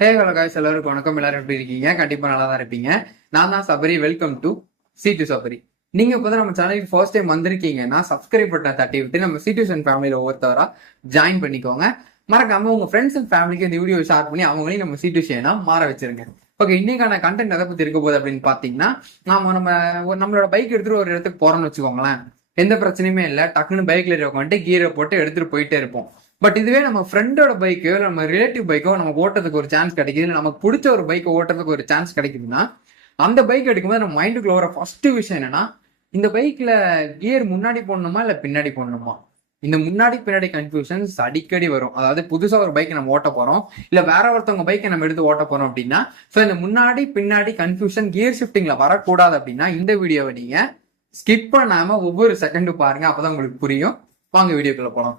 Hello guys, எல்லாருக்கும் வணக்கம். எல்லாரும் எப்படி இருக்கீங்க? கண்டிப்பா நல்லா தான் இருப்பீங்க. நான் தான் சபரி. வெல்கம் டு சி2 சபரி. நீங்க இப்பதான் நம்ம சேனலுக்கு ஃபர்ஸ்ட் டைம் வந்திருக்கீங்கன்னா சப்ஸ்கிரைப் பட்டன் தட்டி விட்டு நம்ம சி2 ஃபேமிலியில ஒவ்வொருத்தவரா ஜாயின் பண்ணிக்கோங்க. மறக்காம உங்க ஃப்ரெண்ட்ஸ் அண்ட் ஃபேமிலிக்கு இந்த வீடியோ ஷேர் பண்ணி அவங்களையும் நம்ம சி2 மாற வச்சிருங்க. ஓகே, இன்னைக்கான கண்டென்ட் எதை பத்தி இருக்க போகுது அப்படின்னு பாத்தீங்கன்னா, நம்மளோட பைக் எடுத்துட்டு ஒரு இடத்துக்கு போறோம்னு வச்சுக்கோங்களேன். எந்த பிரச்சனையுமே இல்லை, டக்குன்னு பைக்ல உட்காந்துட்டு கீரை போட்டு எடுத்துட்டு போயிட்டே இருப்போம். பட் இதுவே நம்ம ஃப்ரெண்டோட பைக்கோ நம்ம ரிலேட்டிவ் பைக்கோ நமக்கு ஓட்டுறதுக்கு ஒரு சான்ஸ் கிடைக்குது, இல்லை நமக்கு பிடிச்ச ஒரு பைக்கை ஓட்டுறதுக்கு ஒரு சான்ஸ் கிடைக்குதுன்னா, அந்த பைக் எடுக்கும்போது நம்ம மைண்டுக்குள்ள வர ஃபர்ஸ்ட் விஷயம் என்னன்னா, இந்த பைக்ல கியர் முன்னாடி போடணுமா இல்லை பின்னாடி போடணுமா? இந்த முன்னாடி பின்னாடி கன்ஃபியூஷன்ஸ் அடிக்கடி வரும். அதாவது புதுசா ஒரு பைக்கை நம்ம ஓட்ட போறோம், இல்ல வேற ஒருத்தவங்க பைக்கை நம்ம எடுத்து ஓட்ட போறோம் அப்படின்னா, ஸோ இந்த முன்னாடி பின்னாடி கன்ஃபியூஷன் கியர் ஷிஃப்டிங்ல வரக்கூடாது அப்படின்னா இந்த வீடியோவை நீங்க ஸ்கிப் பண்ணாம ஒவ்வொரு செகண்டும் பாருங்க, அப்பதான் உங்களுக்கு புரியும். வாங்க வீடியோக்குள்ள போலாம்.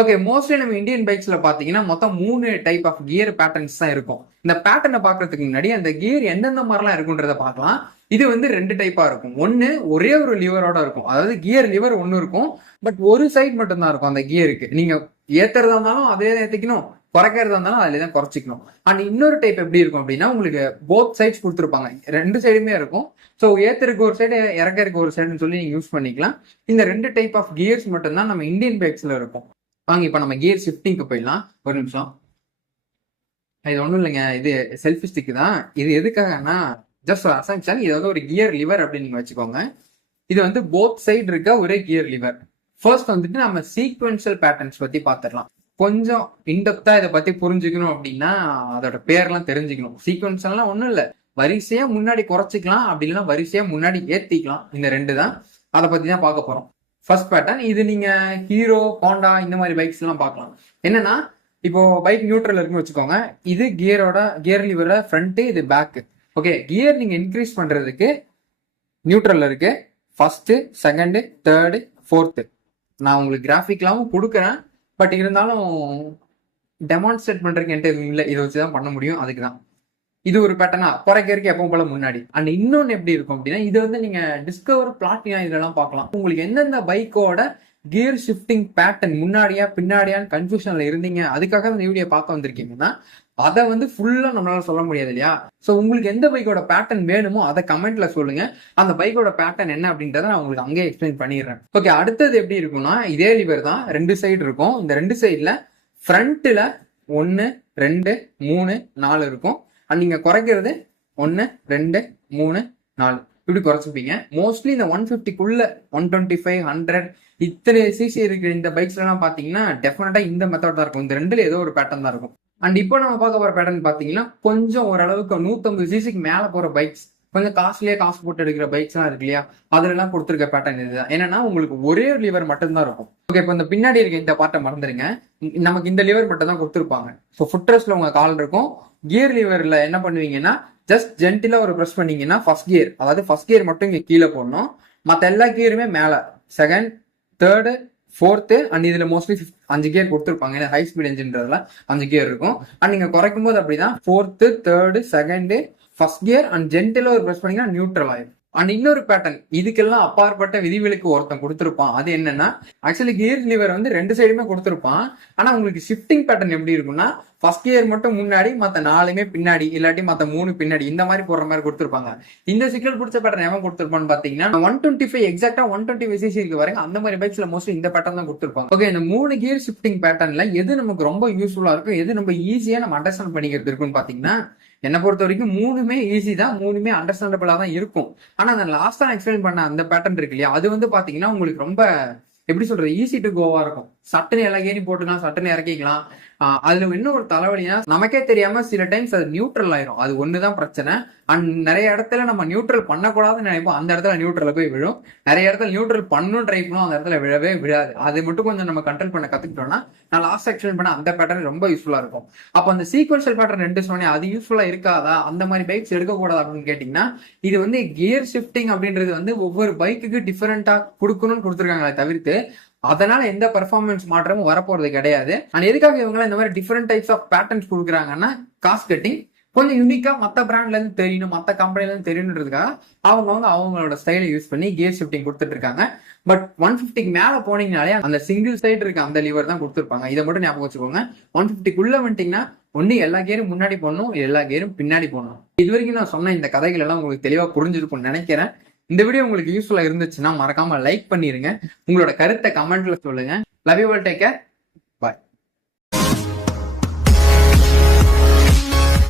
ஓகே, மோஸ்ட்லி நம்ம இந்தியன் பைக்ஸ்ல பாத்தீங்கன்னா மொத்தம் 3 டைப் ஆஃப் கியர் பேட்டர்ன்ஸ் தான் இருக்கும். இந்த பேட்டர்னை பாக்குறதுக்கு முன்னாடி அந்த கியர் எந்தெந்த மாதிரிலாம் இருக்குன்றத பார்க்கலாம். இது வந்து 2 டைப்பா இருக்கும். ஒன்னு ஒரே ஒரு லிவரோட இருக்கும், அதாவது கியர் லிவர் ஒன்னு இருக்கும், பட் ஒரு சைட் மட்டும் தான் இருக்கும் அந்த கியருக்கு. நீங்க ஏத்துறதா இருந்தாலும் அதே ஏத்திக்கணும், குறைக்கிறதா இருந்தாலும் அதுல தான் குறைச்சிக்கணும். அண்ட் இன்னொரு டைப் எப்படி இருக்கும் அப்படின்னா, உங்களுக்கு போத் சைட்ஸ் கொடுத்துருப்பாங்க, 2 சைடுமே இருக்கும். ஸோ ஏத்தருக்கு ஒரு சைடு, இறக்கருக்கு ஒரு சைடுன்னு சொல்லி நீங்க யூஸ் பண்ணிக்கலாம். இந்த 2 டைப் ஆஃப் கியர்ஸ் மட்டும் தான் நம்ம இந்தியன் பைக்ஸ்ல இருக்கும். வாங்க இப்ப நம்ம கியர் ஷிஃப்டிங்க்கு போயிடலாம். ஒரு நிமிஷம். இது ஒண்ணும் இல்லைங்க, இது செல்ஃபி ஸ்டிக் தான். இது எதுக்காகனா ஜஸ்ட் ஒரு அசம்ஷன். இது வந்து ஒரு கியர் லிவர் அப்படின்னு நீங்க வச்சுக்கோங்க. இது வந்து போத் சைடு இருக்க ஒரே கியர் லிவர். ஃபர்ஸ்ட் வந்துட்டு நம்ம சீக்வென்ஷியல் பேட்டர்ன்ஸ் பத்தி பாத்துடலாம். கொஞ்சம் இன்டெப்தா இதை பத்தி புரிஞ்சுக்கணும் அப்படின்னா அதோட பேர்லாம் தெரிஞ்சுக்கணும். சீக்வென்ஷியல்லாம் ஒண்ணும் இல்ல, வரிசையா முன்னாடி குறைச்சிக்கலாம், அப்படி இல்லைன்னா வரிசையா முன்னாடி ஏத்திக்கலாம். இந்த 2 தான், அதை பத்தி தான் பார்க்க போறோம். ஃபர்ஸ்ட் பேட்டர்ன் இது நீங்க ஹீரோ, ஹோண்டா இந்த மாதிரி பைக்ஸ் எல்லாம் பார்க்கலாம். என்னன்னா, இப்போ பைக் நியூட்ரல் இருக்குன்னு வச்சுக்கோங்க. இது கியர் லிவரோட ஃப்ரண்ட், இது பேக். ஓகே, கியர் நீங்க இன்க்ரீஸ் பண்றதுக்கு நியூட்ரல் இருக்கு, ஃபர்ஸ்ட், செகண்ட், தேர்டு, ஃபோர்த்து. நான் உங்களுக்கு கிராஃபிக்லாவும் கொடுக்குறேன், பட் இருந்தாலும் டெமான்ஸ்ட்ரேட் பண்றதுக்கு என்கிட்ட எதுவும் இல்லை, இதை வச்சுதான் பண்ண முடியும். அதுக்கு தான் இது ஒரு பேட்டர்னா குறைக்கிறதுக்கு எப்பவும் போல முன்னாடி. அண்ட் இன்னொன்னு எப்படி இருக்கும் அப்படின்னா, இது வந்து நீங்க டிஸ்கவர், பிளாட்டினா இதெல்லாம் பார்க்கலாம். உங்களுக்கு எந்தெந்த பைக்கோட கியர் ஷிஃப்டிங் பேட்டர்ன் முன்னாடியா பின்னாடியான்னு கன்ஃபியூஷன்ல இருந்தீங்க, அதுக்காக இந்த வீடியோ பார்க்க வந்திருக்கீங்கன்னா அதை வந்து ஃபுல்லா நம்மளால சொல்ல முடியாது இல்லையா? ஸோ உங்களுக்கு எந்த பைக்கோட பேட்டர்ன் வேணுமோ அதை கமெண்ட்ல சொல்லுங்க. அந்த பைக்கோட பேட்டர்ன் என்ன அப்படின்றத நான் உங்களுக்கு அங்கேயே எக்ஸ்பிளைன் பண்ணிடுறேன். ஓகே, அடுத்தது எப்படி இருக்கும்னா, இதே லிவர் தான், 2 சைடு இருக்கும். இந்த 2 சைடுல ஃப்ரண்ட்ல 1, 2, 3, 4 இருக்கும். அண்ட் நீங்க குறைக்கிறது 1, 2, 3, 4 இப்படி குறைச்சிப்பீங்க. மோஸ்ட்லி இந்த 150க்குள்ள 125, 100 இத்தனை சிசி இருக்கிற இந்த பைக்ஸ்ல எல்லாம் பாத்தீங்கன்னா டெஃபினட்டா இந்த மெத்தட் தான் இருக்கும். இந்த 2ல ஏதோ ஒரு பேட்டர்ன் தான் இருக்கும். அண்ட் இப்போ நம்ம பார்க்க போற பேட்டர்ன் பாத்தீங்கன்னா கொஞ்சம் ஓரளவுக்கு 150 சிசிக்கு மேல போற பைக்ஸ், கொஞ்சம் காசு போட்டு எடுக்கிற பைக்ஸ் எல்லாம் இருக்கு இல்லையா, அதுல எல்லாம் கொடுத்துருக்க பேட்டர்ன் இதுதான். என்னன்னா, உங்களுக்கு ஒரே ஒரு லிவர் மட்டும் தான் இருக்கும். ஓகே, இப்போ இந்த பின்னாடி இருக்க இந்த பார்ட்டை மறந்துடுங்க, நமக்கு இந்த லிவர் மட்டும் தான் கொடுத்துருப்பாங்க. ஸோ ஃபுட் ரெஸ்ட்ல உங்க கால் இருக்கும். கியர் லிவர்ல என்ன பண்ணுவீங்கன்னா, ஜஸ்ட் ஜென்டிலா ஒரு ப்ரெஸ் பண்ணீங்கன்னா ஃபர்ஸ்ட் கியர், அதாவது ஃபர்ஸ்ட் கியர் மட்டும் இங்க கீழே போடணும், மற்ற எல்லா கியருமே மேல, செகண்ட், தேர்டு, ஃபோர்த்து. அண்ட் இதுல மோஸ்ட்லி 5 கியர் கொடுத்துருப்பாங்க, ஏன்னா ஹை ஸ்பீட் என்ஜின்றதுல 5 கியர் இருக்கும். அண்ட் நீங்க குறைக்கும் போது அப்படிதான் fourth, third, second, first gear and ஜென்டிலா ஒரு ப்ரெஸ் பண்ணீங்கன்னா நியூட்ரல் ஆயிடும். அண்ட் இன்னொரு பேட்டர்ன், இதுக்கெல்லாம் அப்பாற்பட்ட விதிவிலக்கு ஒருத்தன் கொடுத்துருப்பான். அது என்னன்னா, ஆக்சுவலி கியர் லிவர் வந்து 2 சைடுமே கொடுத்துருப்பான். ஆனா உங்களுக்கு ஷிஃப்டிங் பேட்டர்ன் எப்படி இருக்கும்னா, ஃபர்ஸ்ட் கியர் மட்டும் முன்னாடி, மத்த 4மே பின்னாடி, இல்லாட்டி மத்த 3 பின்னாடி, இந்த மாதிரி போடுற மாதிரி கொடுத்துருப்பாங்க. இந்த சிக்கல் பிடிச்ச பேட்டர்ன் எவன் கொடுத்துருப்பான்னு பாத்தீங்கன்னா, 125 எக்ஸாக்டா 125 சிசி இருக்கு பாருங்க, அந்த மாதிரி பைக்ஸ்ல மோஸ்ட்லி இந்த பேட்டர்ன் தான் கொடுத்துருப்பாங்க. ஓகே, இந்த 3 கியர் ஷிஃப்டிங் பேட்டர்ன்ல எது நமக்கு ரொம்ப யூஸ்ஃபுல்லா இருக்கும், எது நம்ம ஈஸியா நம்ம அண்டர்ஸ்டாண்ட் பண்ணிக்கிறது இருக்குன்னு பாத்தீங்கன்னா, என்னை பொறுத்த வரைக்கும் 3மே ஈஸி தான், 3மே அண்டர்ஸ்டாண்டபிளா தான் இருக்கும். ஆனா அந்த லாஸ்டா எக்ஸ்பிளைன் பண்ண அந்த பேட்டர்ன் இருக்கு இல்லையா, அது வந்து பாத்தீங்கன்னா உங்களுக்கு ரொம்ப எப்படி சொல்றது, ஈஸி டு கோவா இருக்கும். சட்டுன்னு எல்லா கேரி போட்டுக்கலாம், சட்டுன்னு இறக்கிக்கலாம். அதுல இன்னும் ஒரு தலைவலியா, நமக்கே தெரியாம சில டைம்ஸ் அது நியூட்ரல் ஆயிரும். அது ஒண்ணுதான் பிரச்சனை. அண்ட் நிறைய இடத்துல நம்ம நியூட்ரல் பண்ணக்கூடாதுன்னு நினைப்போம், அந்த இடத்துல நியூட்ரல போய் விழும். நிறைய இடத்துல நியூட்ரல் பண்ணணும் ட்ரை பண்ணும், அந்த இடத்துல விழவே விழாது. அது மட்டும் கொஞ்சம் நம்ம கண்ட்ரோல் பண்ண கத்துக்கிட்டோம்னா, நான் லாஸ்ட் எக்ஸ்பிளைன் பண்ண அந்த பேட்டர்ன் ரொம்ப யூஸ்ஃபுல்லா இருக்கும். அப்போ அந்த சீக்வன்ஷியல் பேட்டர்ன் 2 சொன்னேன், அது யூஸ்ஃபுல்லா இருக்காதா, அந்த மாதிரி பைக்ஸ் எடுக்கக்கூடாது அப்படின்னு கேட்டீங்கன்னா, இது வந்து கியர் ஷிஃப்டிங் அப்படின்றது வந்து ஒவ்வொரு பைக்குக்கு டிஃபரெண்டா கொடுக்கணும்னு கொடுத்துருக்காங்களே தவிர்த்து அதனால எந்த பெர்ஃபார்மன்ஸ் மாற்றமும் வரப்போறது கிடையாது. அண்ட் எதுக்காக இவங்க இந்த மாதிரி டிஃபரெண்ட் டைப்ஸ் ஆஃப் பேட்டர்ன்ஸ் கொடுக்குறாங்கன்னா, காஸ்ட் கட்டிங், கொஞ்சம் யூனிக்கா மத்த பிராண்ட்ல இருந்து தெரியணும், மத்த கம்பெனில இருந்து தெரியணுன்றதுக்காக அவங்களோட ஸ்டைலை யூஸ் பண்ணி கியர் ஷிஃப்டிங் கொடுத்துட்டு இருக்காங்க. பட் 150க்கு மேல போனீங்கனாலே அந்த சிங்கிள் சைடு இருக்க அந்த லிவர் தான் கொடுத்துருப்பாங்க. இதை மட்டும் ஞாபகம் வச்சுக்கோங்க. 150க்குள்ள வந்துட்டீங்கன்னா ஒண்ணு எல்லா கியரும் முன்னாடி போடணும், எல்லா கியரும் பின்னாடி போடணும். இது வரைக்கும் நான் சொன்ன இந்த கதைகள் எல்லாம் உங்களுக்கு தெளிவா புரிஞ்சிருக்கும்னு நினைக்கிறேன். இந்த வீடியோ உங்களுக்கு யூஸ்ஃபுல்லா இருந்துச்சுன்னா மறக்காம லைக் பண்ணிருங்க. உங்களோட கருத்தை கமெண்ட்ல சொல்லுங்க. Love you all, take care.